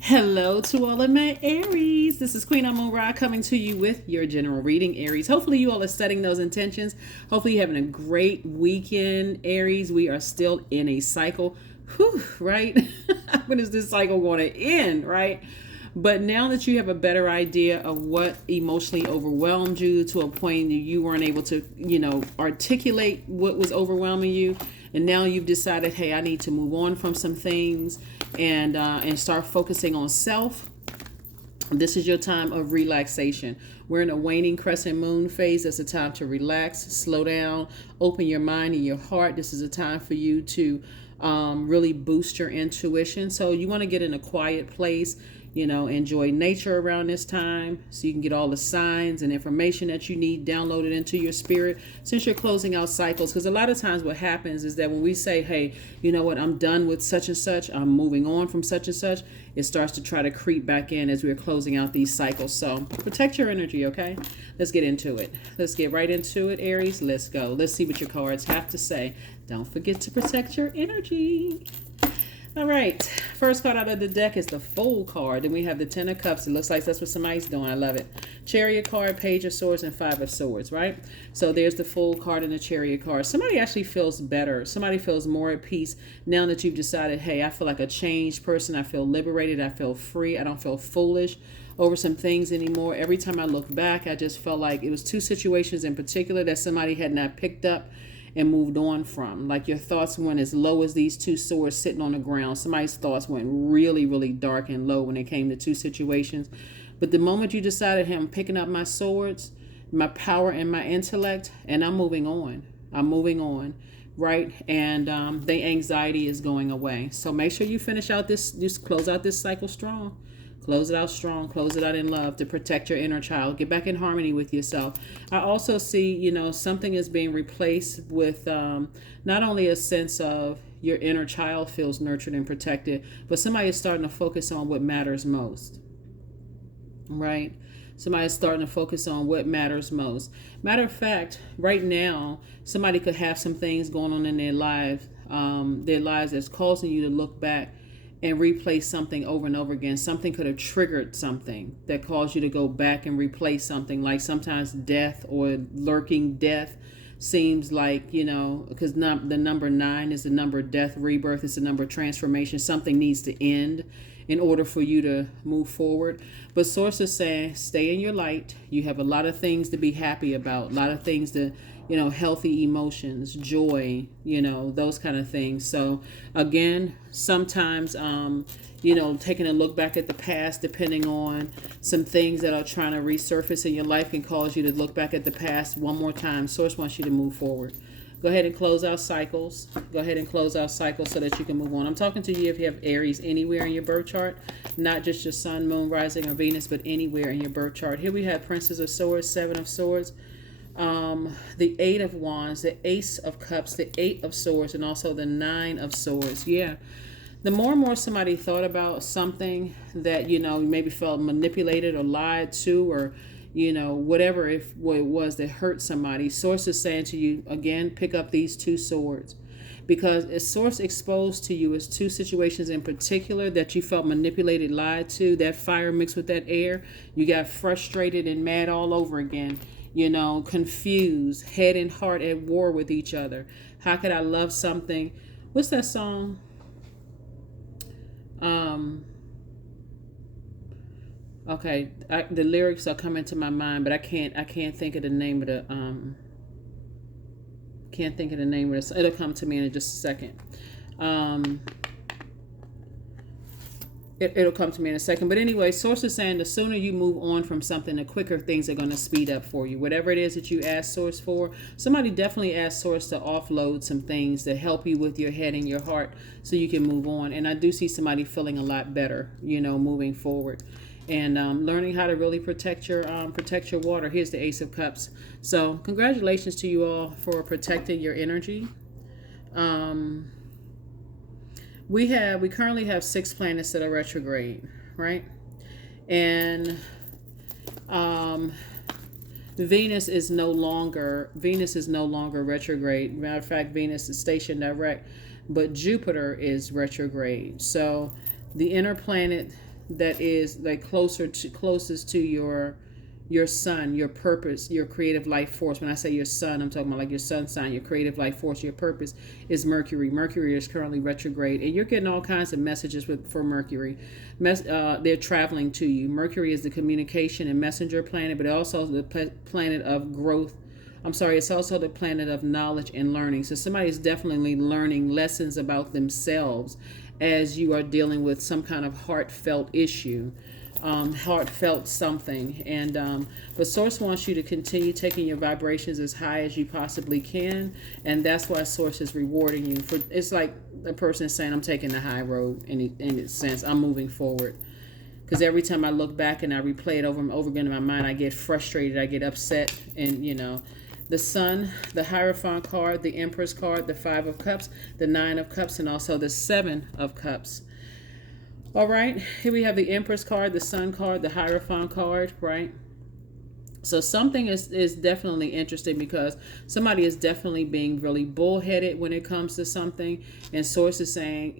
Hello to all of my Aries. This is Queen Amun Ra coming to you with your general reading, Aries. Hopefully, you all are setting those intentions. Hopefully, you're having a great weekend, Aries. We are still in a cycle. Whew, right? When is this cycle going to end, right? But now that you have a better idea of what emotionally overwhelmed you to a point that you weren't able to, articulate what was overwhelming you, and now you've decided, hey, I need to move on from some things and start focusing on self. This is your time of relaxation. We're in a waning crescent moon phase. It's a time to relax, slow down, open your mind and your heart. This is a time for you to really boost your intuition. So you want to get in a quiet place, enjoy nature around this time so you can get all the signs and information that you need downloaded into your spirit since you're closing out cycles. Because a lot of times what happens is that when we say, hey, you know what, I'm done with such and such, I'm moving on from such and such, it starts to try to creep back in as we're closing out these cycles. So protect your energy, okay? Let's get into it. Let's get right into it, Aries. Let's go. Let's see what your cards have to say. Don't forget to protect your energy. All right, first card out of the deck is the Fool card. Then we have the Ten of Cups. It looks like that's what somebody's doing. I love it. Chariot card, Page of Swords, and Five of Swords, right? So there's the Fool card and the Chariot card. Somebody actually feels better. Somebody feels more at peace now that you've decided, hey, I feel like a changed person. I feel liberated. I feel free. I don't feel foolish over some things anymore. Every time I look back, I just felt like it was two situations in particular that somebody had not picked up and moved on from. Like your thoughts went as low as these two swords sitting on the ground. Somebody's thoughts went really, really dark and low when it came to two situations. But the moment you decided, hey, I'm picking up my swords, my power and my intellect, and I'm moving on. I'm moving on, right? And the anxiety is going away. So make sure you finish out this, just close out this cycle strong. Close it out strong. Close it out in love to protect your inner child. Get back in harmony with yourself. I also see, something is being replaced with not only a sense of your inner child feels nurtured and protected, but somebody is starting to focus on what matters most, right? Somebody's starting to focus on what matters most. Matter of fact, right now, somebody could have some things going on in their lives that's causing you to look back and replay something over and over again. Something could have triggered something that caused you to go back and replay something, like sometimes death or lurking death seems like, because the number 9 is the number of death, rebirth is the number of transformation. Something needs to end in order for you to move forward. But source is saying, stay in your light. You have a lot of things to be happy about, a lot of things to, healthy emotions, joy, those kind of things. So again, sometimes, taking a look back at the past, depending on some things that are trying to resurface in your life, can cause you to look back at the past one more time. Source wants you to move forward. Go ahead and close out cycles. Go ahead and close out cycles so that you can move on. I'm talking to you if you have Aries anywhere in your birth chart, not just your sun, moon, rising, or Venus, but anywhere in your birth chart. Here we have Princess of Swords, Seven of Swords, the Eight of Wands, the Ace of Cups, the Eight of Swords, and also the Nine of Swords. Yeah. The more and more somebody thought about something that, you maybe felt manipulated or lied to, or whatever what it was that hurt somebody, source is saying to you, again, pick up these two swords. Because a source exposed to you is two situations in particular that you felt manipulated, lied to, that fire mixed with that air. You got frustrated and mad all over again, confused, head and heart at war with each other. How could I love something? What's that song? Okay, the lyrics are coming to my mind, but I can't think of the name of the can't think of the name of this. It'll come to me in just a second. It'll come to me in a second. But anyway, source is saying the sooner you move on from something, the quicker things are going to speed up for you. Whatever it is that you ask source for, somebody definitely asked source to offload some things to help you with your head and your heart so you can move on. And I do see somebody feeling a lot better, moving forward. And learning how to really protect your water. Here's the Ace of Cups. So congratulations to you all for protecting your energy. We currently have 6 planets that are retrograde, right? And Venus is no longer retrograde. Matter of fact, Venus is stationed direct, but Jupiter is retrograde. So the inner planet that is like closest to your sun, your purpose, your creative life force. When I say your sun, I'm talking about like your sun sign, your creative life force, your purpose is Mercury. Mercury is currently retrograde, and you're getting all kinds of messages for Mercury. They're traveling to you. Mercury is the communication and messenger planet, but also the planet of growth. I'm sorry, it's also the planet of knowledge and learning. So somebody is definitely learning lessons about themselves as you are dealing with some kind of heartfelt issue. Heartfelt something, and but source wants you to continue taking your vibrations as high as you possibly can, and that's why source is rewarding you for. It's like a person is saying, I'm taking the high road in a sense. I'm moving forward, because every time I look back and I replay it over and over again in my mind, I get frustrated, I get upset. And the Sun, the Hierophant card, the Empress card, the Five of Cups, the Nine of Cups, and also the Seven of Cups. All right, here we have the Empress card, the Sun card, the Hierophant card, right? So something is definitely interesting, because somebody is definitely being really bullheaded when it comes to something. And source is saying,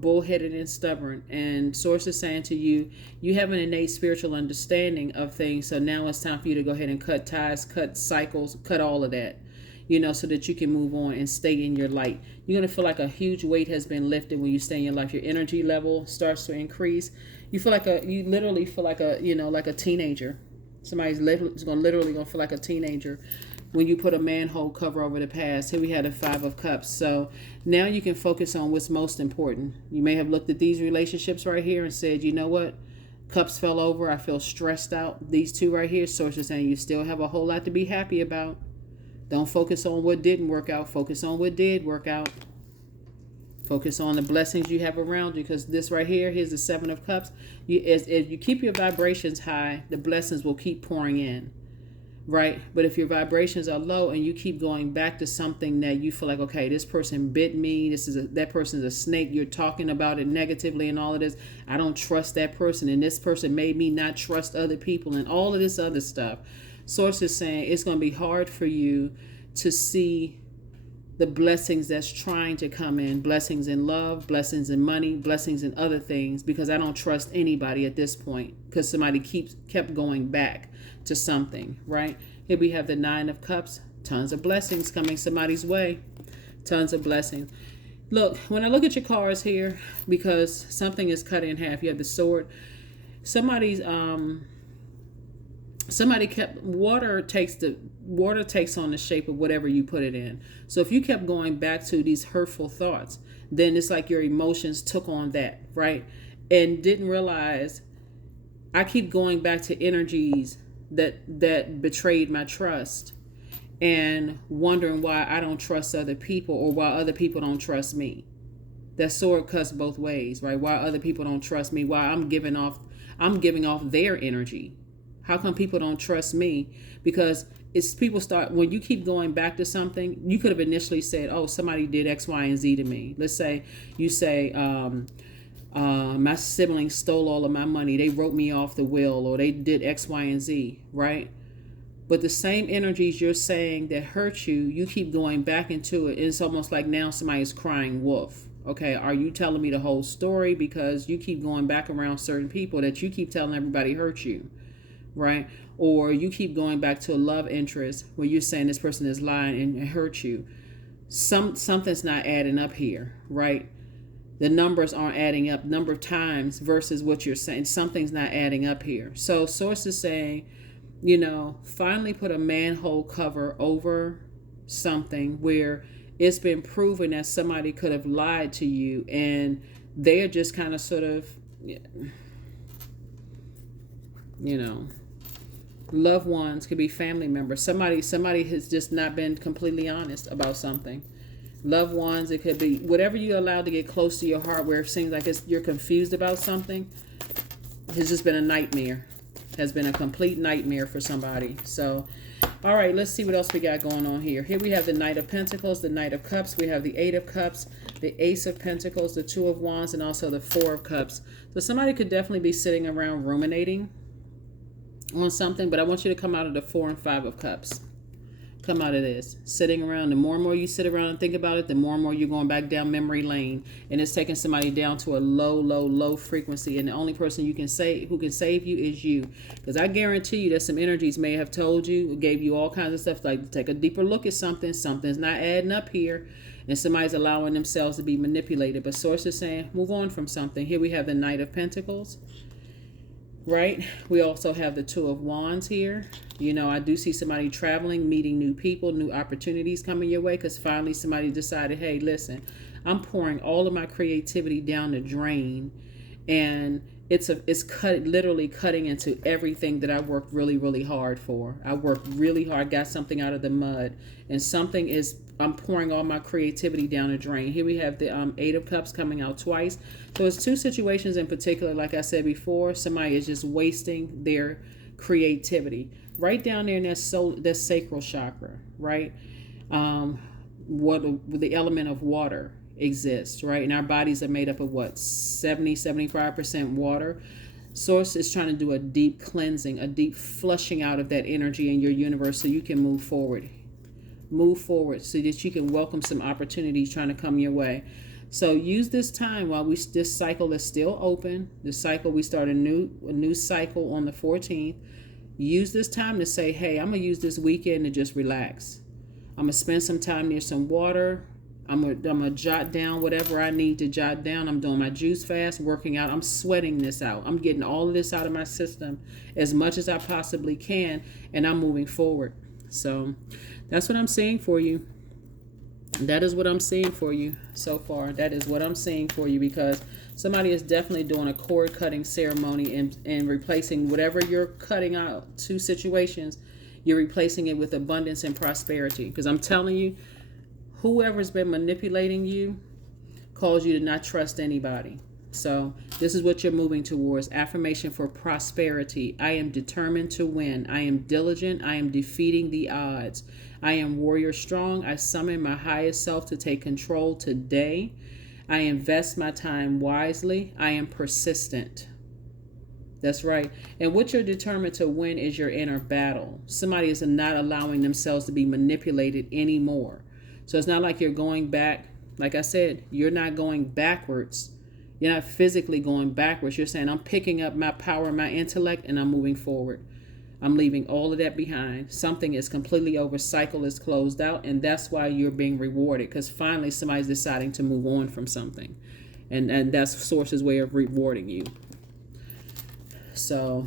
bullheaded and stubborn. And source is saying to you, you have an innate spiritual understanding of things. So now it's time for you to go ahead and cut ties, cut cycles, cut all of that. So that you can move on and stay in your light. You're going to feel like a huge weight has been lifted when you stay in your life. Your energy level starts to increase. You literally feel like like a teenager. Somebody's literally going to feel like a teenager when you put a manhole cover over the past. Here we had a Five of Cups. So now you can focus on what's most important. You may have looked at these relationships right here and said, you know what? Cups fell over. I feel stressed out. These two right here, source is saying you still have a whole lot to be happy about. Don't focus on what didn't work out. Focus on what did work out. Focus on the blessings you have around you, because this right here, here's the Seven of Cups. As you keep your vibrations high, the blessings will keep pouring in, right? But if your vibrations are low and you keep going back to something that you feel like, okay, this person bit me, that person's a snake, you're talking about it negatively and all of this, I don't trust that person, and this person made me not trust other people, and all of this other stuff. Source is saying it's going to be hard for you to see the blessings that's trying to come in. Blessings in love, blessings in money, blessings in other things, because I don't trust anybody at this point, because somebody kept going back to something, right? Here we have the Nine of Cups. Tons of blessings coming somebody's way. Tons of blessings. Look, when I look at your cards here, because something is cut in half, you have the Sword. Somebody kept water takes on the shape of whatever you put it in. So if you kept going back to these hurtful thoughts, then it's like your emotions took on that, right? And didn't realize I keep going back to energies that betrayed my trust, and wondering why I don't trust other people, or why other people don't trust me. That sword cuts both ways, right? Why other people don't trust me, why I'm giving off their energy. How come people don't trust me? Because when you keep going back to something, you could have initially said, oh, somebody did X, Y, and Z to me. Let's say you say, my siblings stole all of my money. They wrote me off the will, or they did X, Y, and Z, right? But the same energies you're saying that hurt you, you keep going back into it. It's almost like now somebody's crying wolf. Okay, are you telling me the whole story? Because you keep going back around certain people that you keep telling everybody hurt you. Right? Or you keep going back to a love interest where you're saying this person is lying and it hurt you. Something's not adding up here, right? The numbers aren't adding up. Number of times versus what you're saying. Something's not adding up here. So source is saying, finally put a manhole cover over something where it's been proven that somebody could have lied to you, and they're just kind of sort of, loved ones, could be family members. Somebody has just not been completely honest about something. Loved ones, it could be whatever you allowed to get close to your heart, where it seems like you're confused about something. It's just been a nightmare. Has been a complete nightmare for somebody. So, all right, let's see what else we got going on here. Here we have the Knight of Pentacles, the Knight of Cups. We have the Eight of Cups, the Ace of Pentacles, the Two of Wands, and also the Four of Cups. So somebody could definitely be sitting around ruminating on something, but I want you to come out of the Four and Five of Cups. come out of this. Sitting around, the more and more you sit around and think about it, the more and more you're going back down memory lane, and it's taking somebody down to a low frequency. And the only person who can save you is you, because I guarantee you that some energies may have told you, gave you all kinds of stuff, like take a deeper look at something's not adding up here, and somebody's allowing themselves to be manipulated. But source is saying move on from something. Here we have the Knight of Pentacles. Right? We also have the Two of Wands here. You know, I do see somebody traveling, meeting new people, new opportunities coming your way, because finally somebody decided, hey, listen, I'm pouring all of my creativity down the drain, and it's literally cutting into everything that I worked really hard for. I worked really hard, got something out of the mud, and I'm pouring all my creativity down the drain. Here we have the Eight of Cups coming out twice. So it's two situations in particular. Like I said before, somebody is just wasting their creativity. Right down there in that sacral chakra, right? The element of water exists, right? And our bodies are made up of what? 75% water. Source is trying to do a deep cleansing, a deep flushing out of that energy in your universe so you can move forward so that you can welcome some opportunities trying to come your way. So use this time while this cycle is still open. This cycle, we start a new cycle on the 14th. Use this time to say, hey, I'm gonna use this weekend to just relax. I'm gonna spend some time near some water. I'm gonna jot down whatever I need to jot down. I'm doing my juice fast, working out. I'm sweating this out. I'm getting all of this out of my system as much as I possibly can, and I'm moving forward. So that's what I'm seeing for you. That is what I'm seeing for you so far. That is what I'm seeing for you, because somebody is definitely doing a cord cutting ceremony and replacing whatever you're cutting out, two situations, you're replacing it with abundance and prosperity. Because I'm telling you, whoever's been manipulating you calls you to not trust anybody. So this is what you're moving towards. Affirmation for prosperity. I am determined to win. I am diligent. I am defeating the odds. I am warrior strong. I summon my highest self to take control today. I invest my time wisely. I am persistent. That's right. And what you're determined to win is your inner battle. Somebody is not allowing themselves to be manipulated anymore. So it's not like you're going back. Like I said, you're not going backwards. You're not physically going backwards. You're saying, I'm picking up my power, my intellect, and I'm moving forward. I'm leaving all of that behind. Something is completely over. Cycle is closed out. And that's why you're being rewarded, because finally somebody's deciding to move on from something. And that's Source's way of rewarding you. So,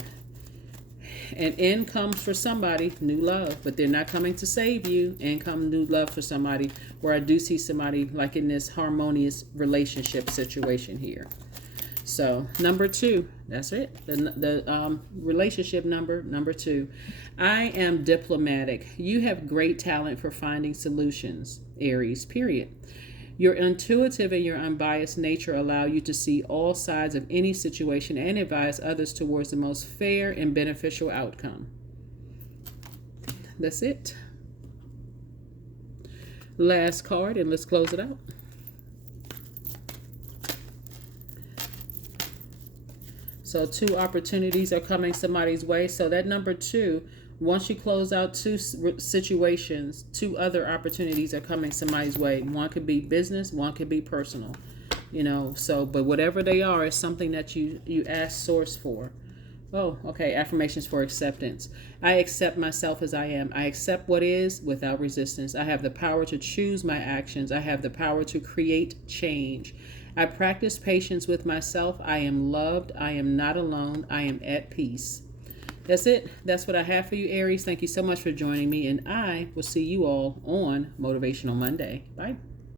and in comes for somebody, new love, but they're not coming to save you. In come new love for somebody, where I do see somebody like in this harmonious relationship situation here. So number 2, that's it. The relationship number 2. I am diplomatic. You have great talent for finding solutions, Aries, period. Your intuitive and your unbiased nature allow you to see all sides of any situation and advise others towards the most fair and beneficial outcome. That's it. Last card, and let's close it out. So 2 opportunities are coming somebody's way. So that number 2, once you close out 2 situations, 2 other opportunities are coming somebody's way. One could be business, one could be personal, you know. So, but whatever they are, is something that you ask Source for. Oh, okay. Affirmations for acceptance. I accept myself as I am. I accept what is without resistance. I have the power to choose my actions. I have the power to create change. I practice patience with myself. I am loved. I am not alone. I am at peace. That's it. That's what I have for you, Aries. Thank you so much for joining me, and I will see you all on Motivational Monday. Bye.